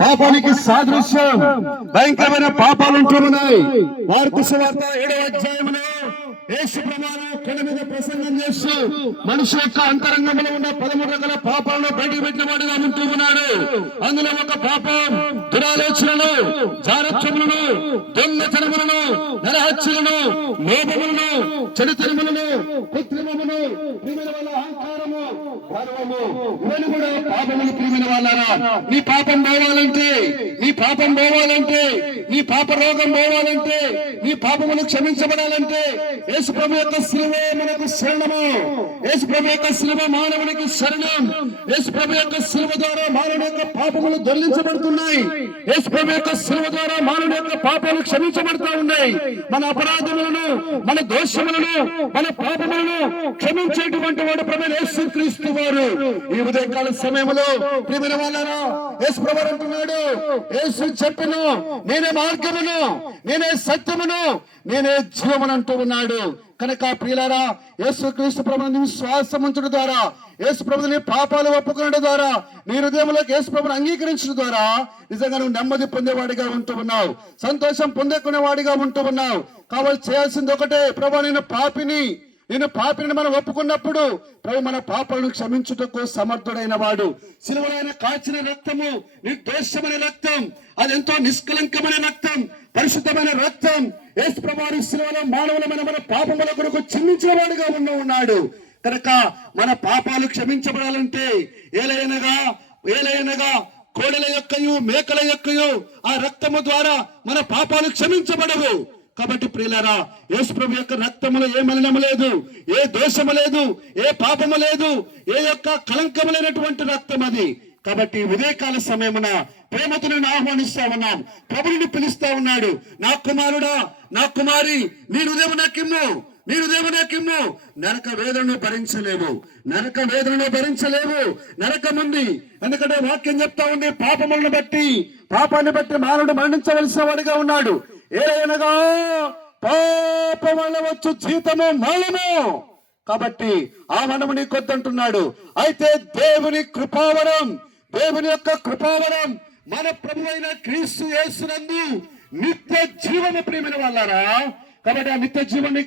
పాపానికి సాదృశ్యం భయంకరమైన పాపాలు ఉంటున్నాయి. వార్త సువార్త 7వ అధ్యాయంలో యేసు ప్రభువు కొండ మీద ప్రసంగం చేస్తూ మనిషి యొక్క అంతరంగంలో ఉన్న 13 రకాల పాపాలను బయటకు పెట్టిన వాడుగా ఉంటూ ఉన్నాడు. అందులో ఒక పాపం దురాలోచనలు, జారత్వములను, దొంగతనములను, నరహత్యలను, లోభములను, చెడుతనములను, కృత్రిమమును, ప్రియమైన వాళ్ళ అహంకారము, గర్వము, ఇవన్నీ కూడా పాపములు. ప్రియమైన వాళ్ళారా, నీ పాపం పోవాలంటే, నీ పాపం పోవాలంటే, నీ పాప రోగం పోవాలంటే, నీ పాపములు క్షమించబడాలంటే యేసు ప్రభు యొక్క శిలువే మనకు శరణము. యేసు ప్రభు యొక్క శిలువ మానవునికి శరణం. యేసు ప్రభు యొక్క శిలువ ద్వారా మానవుని యొక్క పాపములు దొర్లించబడుతున్నాయి. యేసు ప్రభు యొక్క శిలువ ద్వారా మానవుని యొక్క పాపాలు క్షమించబడుతూ ఉన్నాయి. మన అపరాధములను, మన దోషములను, మన పాపములను క్షమించేటువంటి వాడు ప్రభు యేసు క్రీస్తు వారు. ఈ ఉదయకాల సమయంలో ప్రియమైన వాళ్ళారా, యేసు ప్రభు అంటున్నాడు, యేసు చెప్పెను, నేనే మార్గమును, నేనే సత్యమును, నేనే జీవమును అంటూ ఉన్నాడు. కనుక ప్రియులారా, యేసు క్రీస్తు ప్రభువుని విశ్వాసం ఉంచడం ద్వారా, యేసు ప్రభువుని పాపాలు ఒప్పుకోవడం ద్వారా, నీ హృదయంలోకి యేసు ప్రభువుని అంగీకరించడం ద్వారా నిజంగా నువ్వు నెమ్మది పొందేవాడిగా ఉంటూ ఉన్నావు, సంతోషం పొందుకునేవాడిగా ఉంటూ ఉన్నావు. కావాలి చేయాల్సింది ఒకటే, ప్రభు నేను పాపిని మనం ఒప్పుకున్నప్పుడు ప్రభు మన పాపాలను క్షమించుటకు సమర్థుడైన వాడు. సిలువలో కాచిన రక్తము నిర్దోషమైన రక్తం, అది ఎంతో నిష్కలంకమైన రక్తం, పరిశుద్ధమైన రక్తం. యేసు ప్రభువు సిలువలో మానవులమైన మన పాపముల కొరకు చిందించిన వాడుగా ఉన్నాడు. కనుక మన పాపాలు క్షమించబడాలంటే ఏలైనగా కోడల యొక్కయు మేకల యొక్కయు ఆ రక్తము ద్వారా మన పాపాలు క్షమించబడవు. కాబట్టి ప్రియులారా, యేసు ప్రభు యొక్క రక్తములో ఏ మలినము లేదు, ఏ దోషము లేదు, ఏ పాపము లేదు, ఏ యొక్క కలంకము లేనటువంటి రక్తం అది. కాబట్టి ఉదయకాల సమయమున ప్రేమతో నేను ఆహ్వానిస్తా ఉన్నాను, ప్రభుని పిలుస్తా ఉన్నాడు, నా కుమారుడా, నా కుమారి, నీ హృదయం నాకిమ్ము, నీ హృదయం నాకిమ్ము. నరక వేదనను భరించలేవు, నరక వేదనను భరించలేవు, నరకం ఉంది. ఎందుకంటే వాక్యం చెప్తా ఉంది, పాపాన్ని బట్టి మానవుడు మరణించవలసిన వాడిగా ఉన్నాడు. ఏలైనగా పాపం వల్ల వచ్చు జీతము మరణము. కాబట్టి ఆ మనము నీ కొద్దంటున్నాడు. అయితే దేవుని యొక్క కృపావరం మన ప్రభువైన క్రీస్తు యేసునందు నిత్య జీవము. ప్రియమైన వాళ్ళారా, కాబట్టి ఆ నిత్య జీవన్ని